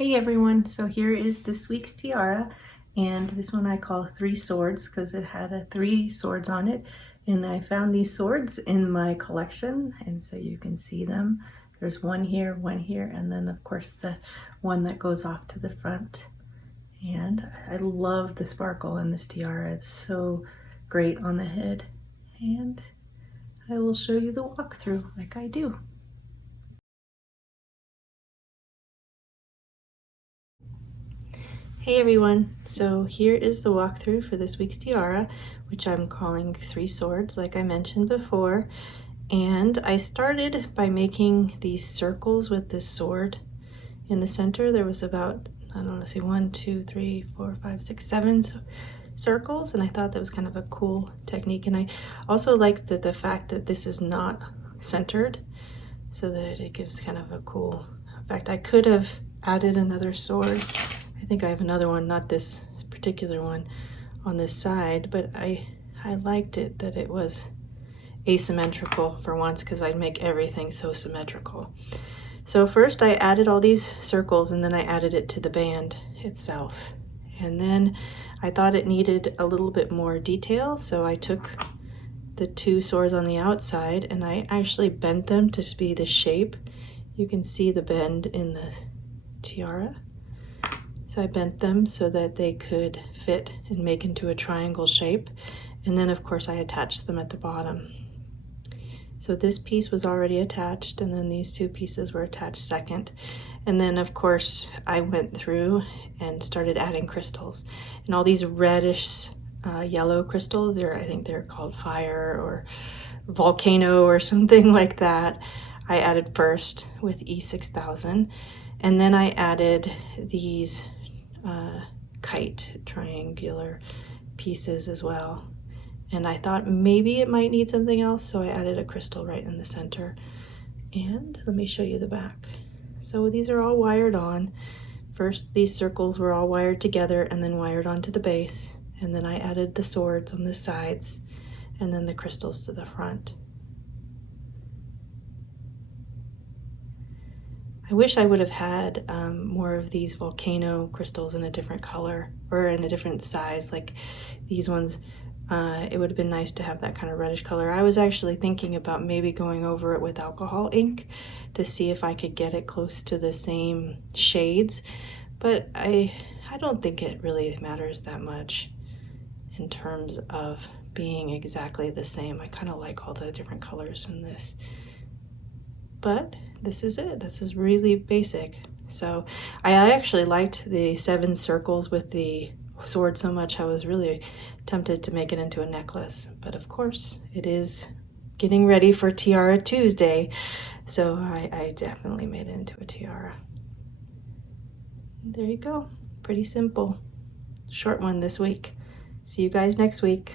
Hey everyone, so here is this week's tiara, and this one I call Three Swords because it had three swords on it, and I found these swords in my collection, and so you can see them. There's one here, and then of course the one that goes off to the front. And I love the sparkle in this tiara. It's so great on the head, and I will show you the walkthrough like I do. Hey everyone, so here is the walkthrough for this week's tiara, which I'm calling Three Swords like I mentioned before. And I started by making these circles with this sword in the center. There was about, I don't know, let's see, 1, 2, 3, 4, 5, 6, 7 circles, and I thought that was kind of a cool technique. And I also like the fact that this is not centered, so that it gives kind of a cool effect. I could have added another sword. I think I have another one, not this particular one, on this side, but I liked it that it was asymmetrical for once, because I'd make everything so symmetrical. So first I added all these circles, and then I added it to the band itself. And then I thought it needed a little bit more detail, so I took the two swords on the outside and I actually bent them to be the shape. You can see the bend in the tiara. So I bent them so that they could fit and make into a triangle shape. And then of course I attached them at the bottom. So this piece was already attached, and then these two pieces were attached second. And then of course I went through and started adding crystals. And all these reddish yellow crystals, I think they're called fire or volcano or something like that, I added first with E6000. And then I added these kite triangular pieces as well, and I thought maybe it might need something else, so I added a crystal right in the center. And let me show you the back. So these are all wired on. First these circles were all wired together and then wired onto the base, and then I added the swords on the sides and then the crystals to the front. I wish I would have had more of these volcano crystals in a different color or in a different size, like these ones. It would have been nice to have that kind of reddish color. I was actually thinking about maybe going over it with alcohol ink to see if I could get it close to the same shades, but I don't think it really matters that much in terms of being exactly the same. I kind of like all the different colors in this. But this is it. This is really basic. So I actually liked the 7 circles with the sword so much I was really tempted to make it into a necklace. But of course it is getting ready for Tiara Tuesday, so I definitely made it into a tiara. There you go. Pretty simple. Short one this week. See you guys next week.